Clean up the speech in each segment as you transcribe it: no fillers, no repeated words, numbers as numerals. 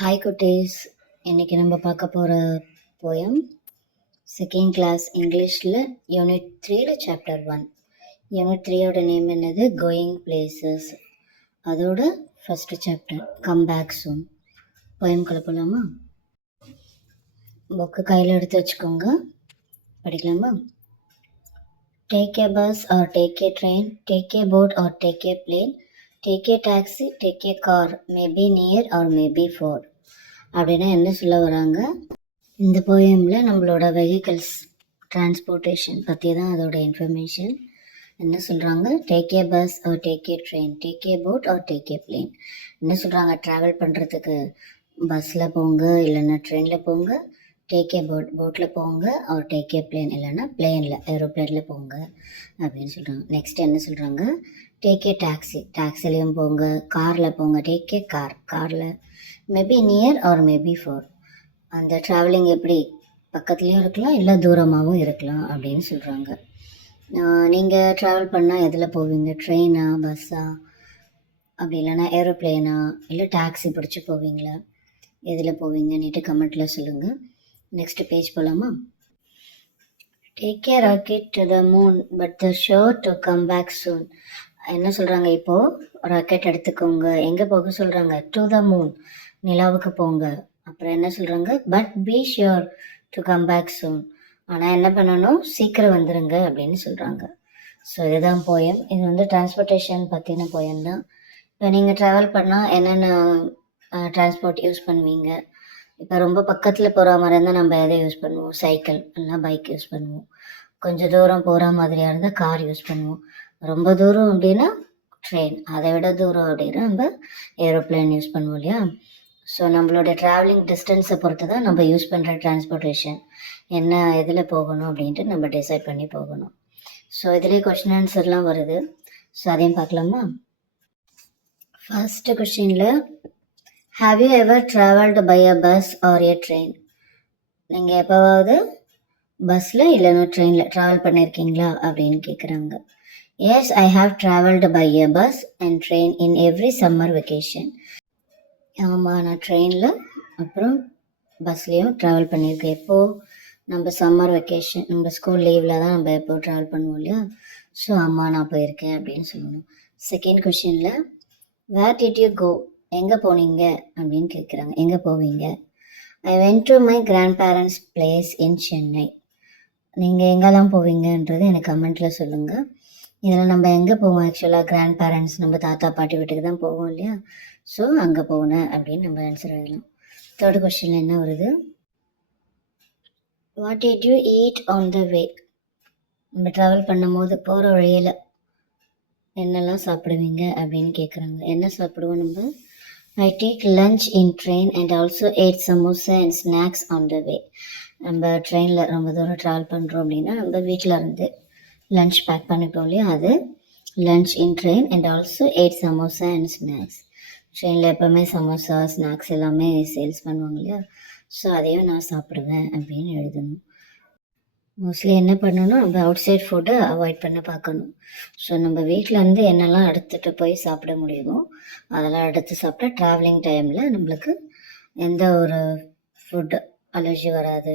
Hi குட்டீஸ், இன்னைக்கு நம்ம பார்க்க போகிற போயம் செகண்ட் கிளாஸ் இங்கிலீஷில் யூனிட் 3ல சாப்டர் 1. யூனிட் 3யோட நேம் என்னது? Going places. அதோட first chapter come back soon. போயம்குள்ள போகலாமா? புக்கு கையில் எடுத்து வச்சுக்கோங்க, படிக்கலாமா? Take a bus or take a train, take a boat or take a plane, take a taxi, take a car, maybe near or maybe far. அப்படின்னா என்ன சொல்ல வராங்க? இந்த போயமில் நம்மளோட வெஹிக்கிள்ஸ் டிரான்ஸ்போர்ட்டேஷன் பற்றி தான் அதோட இன்ஃபர்மேஷன். என்ன சொல்கிறாங்க? Take a bus or take a train, take a boat or take a plane. என்ன சொல்கிறாங்க? ட்ராவல் பண்ணுறதுக்கு பஸ்ஸில் போங்க, இல்லைன்னா ட்ரெயினில் போங்க. டேக் ஏ போட்டில் போங்க, ஆர் டேக் ஏ பிளேன், இல்லைன்னா பிளேனில் ஏரோப்ளேனில் போங்க அப்படின்னு சொல்கிறாங்க. நெக்ஸ்ட் என்ன சொல்கிறாங்க? டேக் ஏ டாக்ஸிலையும் போங்க, காரில் போங்க, டேக் ஏ காரில், maybe near or maybe for. அந்த ட்ராவலிங் எப்படி பக்கத்துலேயும் இருக்கலாம், இல்லை தூரமாகவும் இருக்கலாம் அப்படின்னு சொல்கிறாங்க. நீங்கள் ட்ராவல் பண்ணால் எதில் போவீங்க? ட்ரெயினா, பஸ்ஸா, அப்படி இல்லைன்னா ஏரோப்ளேனா, இல்லை டாக்ஸி பிடிச்சி போவீங்களா? எதில் போவீங்கன்னுட்டு கமெண்ட்டில் சொல்லுங்கள். நெக்ஸ்ட் பேஜ் போகலாமா? Take a rocket to the moon but the sure to come back soon. என்ன சொல்கிறாங்க? இப்போது ராக்கெட் எடுத்துக்கோங்க. எங்கே போக சொல்கிறாங்க? டு த மூன், நிலாவுக்கு போங்க. அப்புறம் என்ன சொல்கிறாங்க? But be sure to come back soon. ஆனால் என்ன பண்ணணும்? சீக்கிரம் வந்துடுங்க அப்படின்னு சொல்கிறாங்க. ஸோ இதுதான் போயம். இது வந்து டிரான்ஸ்போர்ட்டேஷன் பற்றின போயம் தான். இப்போ நீங்கள் ட்ராவல் பண்ணால் என்னென்ன டிரான்ஸ்போர்ட் யூஸ் பண்ணுவீங்க? இப்போ ரொம்ப பக்கத்தில் போகிற மாதிரி இருந்தால் நம்ம எதை யூஸ் பண்ணுவோம்? சைக்கிள் இல்லைனா பைக் யூஸ் பண்ணுவோம். கொஞ்சம் தூரம் போகிற மாதிரியாக இருந்தால் கார் யூஸ் பண்ணுவோம். ரொம்ப தூரம் அப்படின்னா ட்ரெயின், அதை விட தூரம் அப்படின்னா நம்ம ஏரோப்ளேன் யூஸ் பண்ணுவோம் இல்லையா? ஸோ நம்மளோட ட்ராவலிங் டிஸ்டன்ஸை பொறுத்து தான் நம்ம யூஸ் பண்ணுற டிரான்ஸ்போர்ட்டேஷன் என்ன, எதில் போகணும் அப்படின்ட்டு நம்ம டிசைட் பண்ணி போகணும். ஸோ இதுலேயே கொஷின் ஆன்சர்லாம் வருது. ஸோ அதையும் பார்க்கலாமா? ஃபர்ஸ்ட் கொஷினில், have you ever travelled by a bus or a train? நீங்கள் எப்போவாவது பஸ்ஸில் இல்லைன்னா ட்ரெயினில் ட்ராவல் பண்ணியிருக்கீங்களா அப்படின்னு கேட்குறாங்க. Yes, I have travelled by a bus and train in every summer vacation. ஆமாம், நான் ட்ரெயினில் அப்புறம் பஸ்லேயும் ட்ராவல் பண்ணியிருக்கேன். எப்போது? நம்ம சம்மர் வெக்கேஷன், நம்ம ஸ்கூல் லீவில் தான் நம்ம எப்போது ட்ராவல் பண்ணுவோம் இல்லையா? ஸோ ஆமாம், நான் போயிருக்கேன் அப்படின்னு சொல்லணும். செகண்ட் கொஷினில், வேர் டிட் யூ கோ? எங்கே போனீங்க அப்படின்னு கேட்குறாங்க. எங்கே போவீங்க? I went to my grandparents place in Chennai. நீங்கள் எங்கெல்லாம் போவீங்கன்றது எனக்கு கமெண்ட்டில் சொல்லுங்கள். இதில் நம்ம எங்கே போவோம்? ஆக்சுவலாக கிராண்ட் பேரண்ட்ஸ் நம்ம தாத்தா பாட்டி வீட்டுக்கு தான் போவோம் இல்லையா? ஸோ அங்கே போனேன் அப்படின்னு நம்ம ஆன்சர் எழுதலாம். தேர்ட் கொஸ்டினில் என்ன வருது? What did you eat on the way? நம்ம ட்ராவல் பண்ணும் போது போகிற வழியில் என்னெல்லாம் சாப்பிடுவீங்க அப்படின்னு கேட்குறாங்க. என்ன சாப்பிடுவோம் நம்ம? I take lunch in train and also ate samosa and snacks on the way. நம்ம ட்ரெயினில் ரொம்ப தூரம் ட்ராவல் பண்ணுறோம் அப்படின்னா நம்ம வீட்டில் இருந்து லன்ச் பேக் பண்ணிப்போம் இல்லையா? அது lunch in train and also eight samosa and snacks. ட்ரெயினில் எப்போவுமே சமோசா ஸ்நாக்ஸ் எல்லாமே சேல்ஸ் பண்ணுவாங்க இல்லையா? ஸோ அதையும் நான் சாப்பிடுவேன் அப்படின்னு எழுதணும். மோஸ்ட்லி என்ன பண்ணணும்? நம்ம அவுட் சைட் ஃபுட்டை அவாய்ட் பண்ண பார்க்கணும். ஸோ நம்ம வீட்டில் இருந்து என்னெல்லாம் எடுத்துகிட்டு போய் சாப்பிட முடியுமோ அதெல்லாம் எடுத்து சாப்பிட்டா ட்ராவலிங் டைமில் நம்மளுக்கு எந்த ஒரு ஃபுட் அலர்ஜி வராது.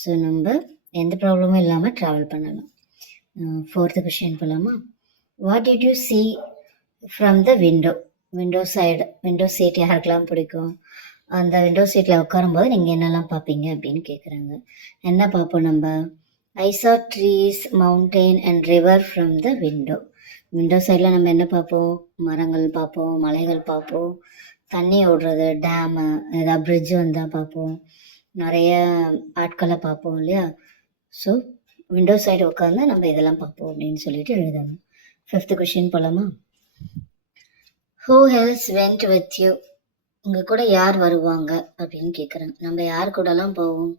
ஸோ நம்ம எந்த ப்ராப்ளமும் இல்லாமல் ட்ராவல் பண்ணலாம். ஃபோர்த்து கொஷின் போகலாமா? What did you see from the window seat யாருக்கெல்லாம் பிடிக்கும்? அந்த விண்டோ சீட்டில் உட்காரும்போது நீங்கள் என்னெல்லாம் பார்ப்பீங்க அப்படின்னு கேட்குறாங்க. என்ன பார்ப்போம் நம்ம? ஐ saw trees, mountain and river from the window சைடில் நம்ம என்ன பார்ப்போம்? மரங்கள் பார்ப்போம், மலைகள் பார்ப்போம், தண்ணி ஓடுறது, டேமு, ஏதாவது பிரிட்ஜ் வந்தால் பார்ப்போம், நிறைய ஆட்களை பார்ப்போம் இல்லையா? ஸோ விண்டோ சைடு உட்காந்து நம்ம இதெல்லாம் பார்ப்போம் அப்படின்னு சொல்லிட்டு எழுதணும். ஃபிஃப்த் கொஷின் போகலாமா? Who else went with you? உங்கள் கூட யார் வருவாங்க அப்படின்னு கேட்குறாங்க. நம்ம யார் கூடலாம் போவோம்?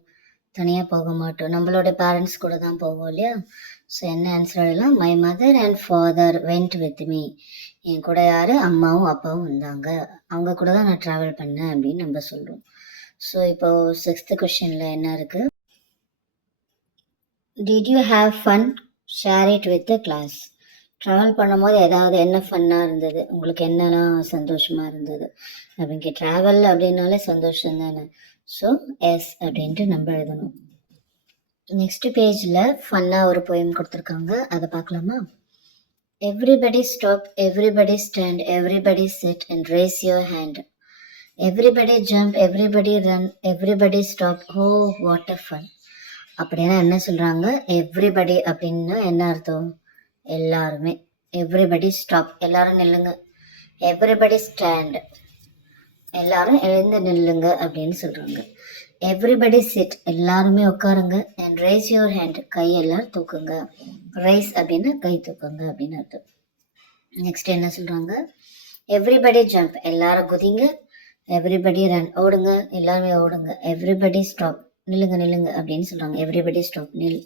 தனியாக போக மாட்டோம், நம்மளோட பேரண்ட்ஸ் கூட தான் போவோம் இல்லையா? ஸோ என்ன ஆன்சர் எழுதலாம்? My mother and father went with me. என் கூட யார்? அம்மாவும் அப்பாவும் வந்தாங்க, அவங்க கூட தான் நான் ட்ராவல் பண்ணேன் அப்படின்னு நம்ம சொல்கிறோம். ஸோ இப்போது சிக்ஸ்த்து கொஷினில் என்ன இருக்குது? Did you have fun? Share it with the class. Travel பண்ணும்போது ஏதாவது என்ன ஃபன்னாக இருந்தது, உங்களுக்கு என்னெல்லாம் சந்தோஷமாக இருந்தது அப்படிங்க. ட்ராவல் அப்படின்னாலே சந்தோஷம் தானே. ஸோ எஸ் அப்படின்ட்டு நம்ம எழுதணும். நெக்ஸ்ட் பேஜில் ஃபன்னாக ஒரு போயம் கொடுத்துருக்காங்க, அதை பார்க்கலாமா? Everybody stop, everybody stand, everybody sit and raise your hand. Everybody jump, everybody run, everybody stop. Oh, what a fun. அப்படின்னா என்ன சொல்கிறாங்க? எவ்ரிபடி அப்படின்னா என்ன அர்த்தம்? எல்லாருமே. எவ்ரிபடி ஸ்டாப், எல்லாரும் நில்லுங்க. எவ்ரிபடி ஸ்டாண்ட், எல்லாரும் எழுந்து நில்லுங்க அப்படின்னு சொல்கிறாங்க. எவ்ரிபடி சிட், எல்லாருமே உட்காருங்க. அண்ட் ரைஸ் யுவர் ஹேண்ட், கை எல்லாரும் தூக்குங்க. ரைஸ் அப்படின்னா கை தூக்குங்க அப்படின்னு அர்த்தம். நெக்ஸ்ட் என்ன சொல்கிறாங்க? எவ்ரிபடி ஜம்ப், எல்லாரும் குதிங்க. எவ்ரிபடி ரன், ஓடுங்க, எல்லாருமே ஓடுங்க. எவ்ரிபடி ஸ்டாப், நில்லுங்க நில்லுங்க அப்படின்னு சொல்கிறாங்க. எவ்ரிபடி ஸ்டாப், நில்.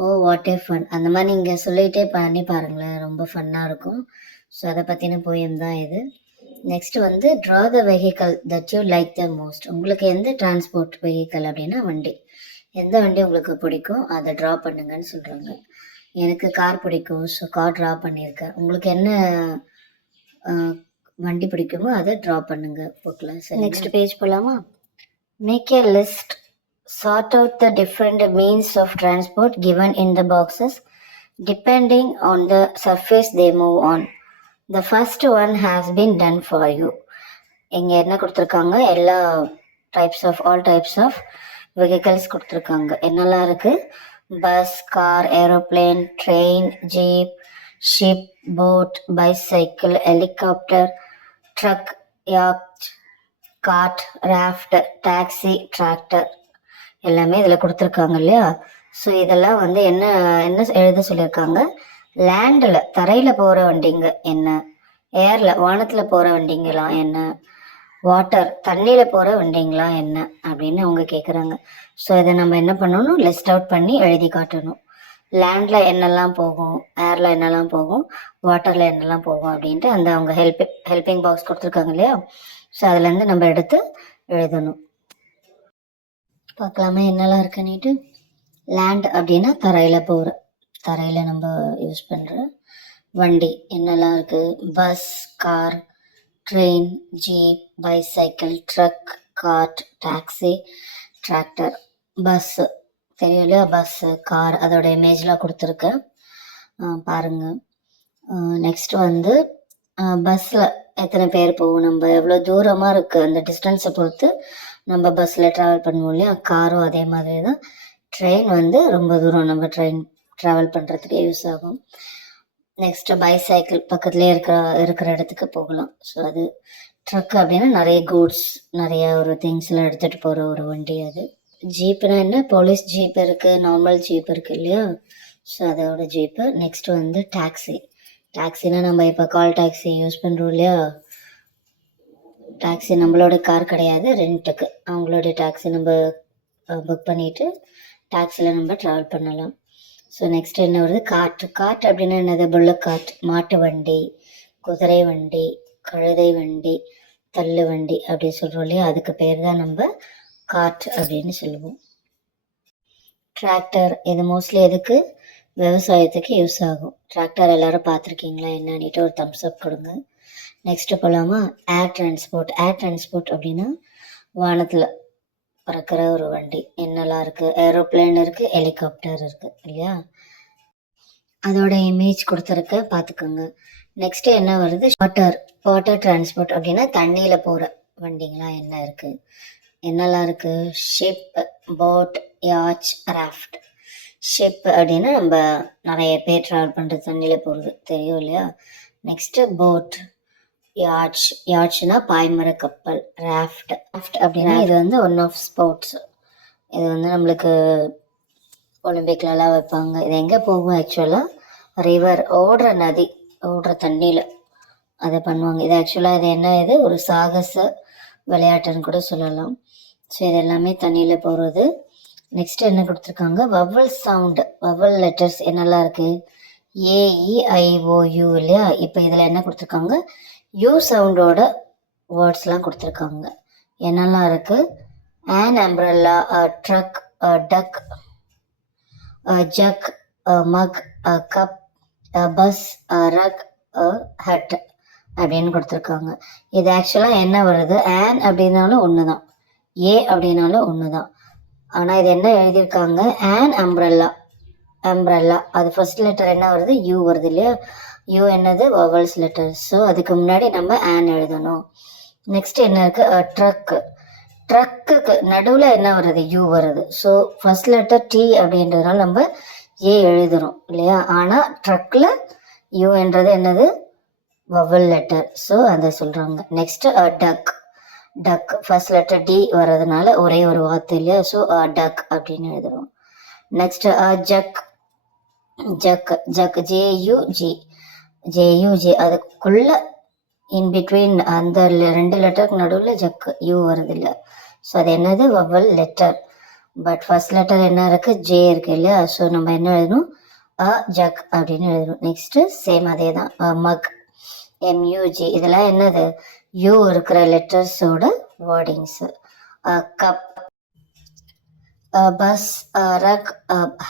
Oh what A fun. அந்த மாதிரி நீங்கள் சொல்லிகிட்டே பண்ணி பாருங்களேன், ரொம்ப ஃபன்னாக இருக்கும். ஸோ அதை பற்றின போயம் தான் இது. நெக்ஸ்ட் வந்து draw the vehicle that you like the most. உங்களுக்கு எந்த டிரான்ஸ்போர்ட் வெஹிக்கல் அப்படின்னா வண்டி, எந்த வண்டி உங்களுக்கு பிடிக்கும் அதை ட்ரா பண்ணுங்கன்னு சொல்கிறாங்க. எனக்கு கார் பிடிக்கும், ஸோ கார் ட்ரா பண்ணியிருக்கேன். உங்களுக்கு என்ன வண்டி பிடிக்குமோ அதை ட்ரா பண்ணுங்க புக்கில். சரி, நெக்ஸ்ட் பேஜ் போகலாமா? Make a list, sort out the different means of transport given in the boxes depending on the surface they move on. The first one has been done for you. இங்கே என்ன கொடுத்துருக்காங்க? எல்லா all types of vehicles கொடுத்துருக்காங்க. என்னெல்லாம் இருக்குது? Bus, car, aeroplane, train, jeep, ship, boat, bicycle, helicopter, truck, yacht, cart, raft, taxi, tractor எல்லாமே இதில் கொடுத்துருக்காங்க இல்லையா? ஸோ இதெல்லாம் வந்து என்ன என்ன எழுத சொல்லியிருக்காங்க? லேண்டில் தரையில் போகிற வண்டிங்க என்ன, ஏரில் வானத்தில் போகிற வண்டிங்களாம் என்ன, வாட்டர் தண்ணியில் போகிற வண்டிங்களாம் என்ன அப்படின்னு அவங்க கேட்குறாங்க. ஸோ இதை நம்ம என்ன பண்ணணும்? லிஸ்ட் அவுட் பண்ணி எழுதி காட்டணும். லேண்டில் என்னெல்லாம் போகும், ஏரில் என்னெல்லாம் போகும், வாட்டரில் என்னெல்லாம் போகும் அப்படின்ட்டு அந்த அவங்க ஹெல்பிங் பாக்ஸ் கொடுத்துருக்காங்க இல்லையா? ஸோ அதுலேருந்து நம்ம எடுத்து எழுதணும். பார்க்கலாமா என்னெல்லாம் இருக்குன்னுட்டு? லேண்ட் அப்படின்னா தரையில் போகிற, தரையில் நம்ம யூஸ் பண்ணுற வண்டி என்னெல்லாம் இருக்குது? Bus, car, train, jeep, bicycle, truck, cart, taxi, tractor. Bus தெரியும் இல்லையா? பஸ்ஸு, கார், அதோட இமேஜ்லாம் கொடுத்துருக்கேன் பாருங்கள். நெக்ஸ்ட் வந்து பஸ்ஸில் எத்தனை பேர் போகும், நம்ம எவ்வளோ தூரமாக இருக்குது அந்த டிஸ்டன்ஸை பொறுத்து நம்ம பஸ்ஸில் ட்ராவல் பண்ணுவோம் இல்லையா? காரும் அதே மாதிரி தான். ட்ரெயின் வந்து ரொம்ப தூரம் நம்ம ட்ராவல் பண்ணுறதுக்கு யூஸ் ஆகும். நெக்ஸ்ட்டு பைசைக்கிள் பக்கத்துலேயே இருக்கிற இடத்துக்கு போகலாம். ஸோ அது ட்ரக் அப்படின்னா நிறைய கூட்ஸ், நிறைய ஒரு திங்ஸ்லாம் எடுத்துகிட்டு போகிற ஒரு வண்டி அது. ஜீப்புனா என்ன? போலீஸ் ஜீப் இருக்குது, நார்மல் ஜீப் இருக்குது இல்லையா? ஸோ அதோட ஜீப்பு. நெக்ஸ்ட் வந்து டாக்ஸி. டாக்ஸினா நம்ம இப்போ கால் டாக்ஸி யூஸ் பண்ணுறோம் இல்லையா? டாக்ஸி நம்மளோட கார் கிடையாது, ரெண்ட்டுக்கு அவங்களோட டாக்ஸி நம்ம புக் பண்ணிவிட்டு டாக்ஸியில் நம்ம ட்ராவல் பண்ணலாம். ஸோ நெக்ஸ்ட் என்ன வருது? காட். காட் அப்படின்னா என்னது? புல்லக் காட், மாட்டு வண்டி, குதிரை வண்டி, கழுதை வண்டி, தள்ளு வண்டி அப்படி சொல்கிறோம் இல்லையா? அதுக்கு பேர் தான் நம்ம காட் அப்படின்னு சொல்லுவோம். டிராக்டர், இது மோஸ்ட்லி எதுக்கு? விவசாயத்துக்கு யூஸ் ஆகும். டிராக்டர் எல்லாரும் பார்த்துருக்கீங்களா என்னன்னுட்டு ஒரு தம்ஸ் அப் கொடுங்க. நெக்ஸ்ட்டு போகலாமா? ஏர் டிரான்ஸ்போர்ட். ஏர் டிரான்ஸ்போர்ட் அப்படின்னா வானத்தில் பறக்கிற ஒரு வண்டி என்னெல்லாம் இருக்குது? ஏரோப்ளேன் இருக்குது, ஹெலிகாப்டர் இருக்குது இல்லையா? அதோட இமேஜ் கொடுத்துருக்க பார்த்துக்கோங்க. நெக்ஸ்ட்டு என்ன வருது? வாட்டர் டிரான்ஸ்போர்ட் அப்படின்னா தண்ணியில் போகிற வண்டிங்களாம் என்ன இருக்குது, என்னெல்லாம் இருக்குது? ஷிப், போட், யாட்ச், ராஃப்ட். ஷிப் அப்படின்னா நம்ம நிறைய பேர் ட்ராவல் பண்ணுறது, தண்ணியில் போகிறது தெரியும் இல்லையா? நெக்ஸ்ட்டு போட், யாட்ச்னா பாய்மர கப்பல். ராஃப்ட் அப்படின்னா இது வந்து ஒன் ஆஃப் ஸ்போர்ட்ஸ். இது வந்து நம்மளுக்கு ஒலிம்பிக்லலாம் வைப்பாங்க. இது எங்கே போகும்? ஆக்சுவலாக ரிவர், ஓடுற நதி, ஓடுற தண்ணியில் அதை பண்ணுவாங்க. இது ஆக்சுவலாக இது என்ன? இது ஒரு சாகச விளையாட்டுன்னு கூட சொல்லலாம். ஸோ இது எல்லாமே தண்ணியில் போகிறது. நெக்ஸ்ட் என்ன கொடுத்துருக்காங்க? வவல் சவுண்டு, வவல் லெட்டர்ஸ் என்னெல்லாம் இருக்குது? AEIOU இல்லையா? இப்போ இதில் என்ன கொடுத்துருக்காங்க? யூ சவுண்டோட வேர்ட்ஸ்லாம் கொடுத்துருக்காங்க. என்னெல்லாம் இருக்குது? an umbrella, a truck, a duck, a jug, a mug, a cup, bus, rug, hut அப்படின்னு கொடுத்துருக்காங்க. இது ஆக்சுவலாக என்ன வருது, ஆன் அப்படின்னாலும் ஒன்று தான், ஏ அப்படின்னாலும் ஒன்று தான். ஆனால் இது என்ன எழுதியிருக்காங்க, ஆன் அம்ப்ரெல்லா. அம்ப்ரெல்லா அது ஃபர்ஸ்ட் லெட்டர் என்ன வருது, யூ வருது இல்லையா. யூ என்னது, வவல்ஸ் லெட்டர். ஸோ அதுக்கு முன்னாடி நம்ம ஆன் எழுதணும். நெக்ஸ்ட் என்ன இருக்குது, ட்ரக்கு. ட்ரக்குக்கு நடுவில் என்ன வருது, யூ வருது. ஸோ ஃபர்ஸ்ட் லெட்டர் டி அப்படின்றதுனால நம்ம ஏ எழுதுறோம் இல்லையா. ஆனால் ட்ரக்கில் யூன்றது என்னது, வவல் லெட்டர். ஸோ அதை சொல்கிறாங்க. Next tug. Tug first letter T வர்றதுனால ஒரே ஒரு வார்த்தை இல்லையா. ஸோ டக் அப்படின்னு எழுதுறோம். Next jug. Jug jug J U G. J U G அதுக்குள்ள இன்பிட்வீன் அந்த 2 லெட்டருக்கு நடுவில் ஜக் யூ வருது இல்லை. ஸோ அது என்னது, vowel letter. But first letter என்ன இருக்குது, ஜே இருக்குது இல்லையா. ஸோ நம்ம என்ன எழுதணும், ஜக் அப்படின்னு எழுதணும். நெக்ஸ்ட்டு சேம் அதே தான், மக், எம்யூஜி. இதெல்லாம் என்னது, யூ இருக்கிற லெட்டர்ஸோட wordings. Cup, bus, rug,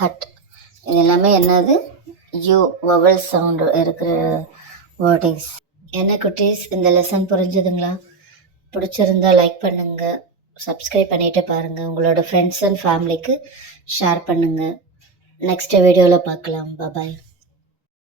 hut இது எல்லாமே என்னது, யூ வவல் சவுண்டு இருக்கிற வேர்டிங்ஸ். என்ன குட்டீஸ், இந்த லெசன் புரிஞ்சுதுங்களா? பிடிச்சிருந்தா லைக் பண்ணுங்கள், சப்ஸ்கிரைப் பண்ணிவிட்டு பாருங்கள், உங்களோட ஃப்ரெண்ட்ஸ் அண்ட் ஃபேமிலிக்கு ஷேர் பண்ணுங்கள். நெக்ஸ்ட் வீடியோவில் பார்க்கலாம். பாய்.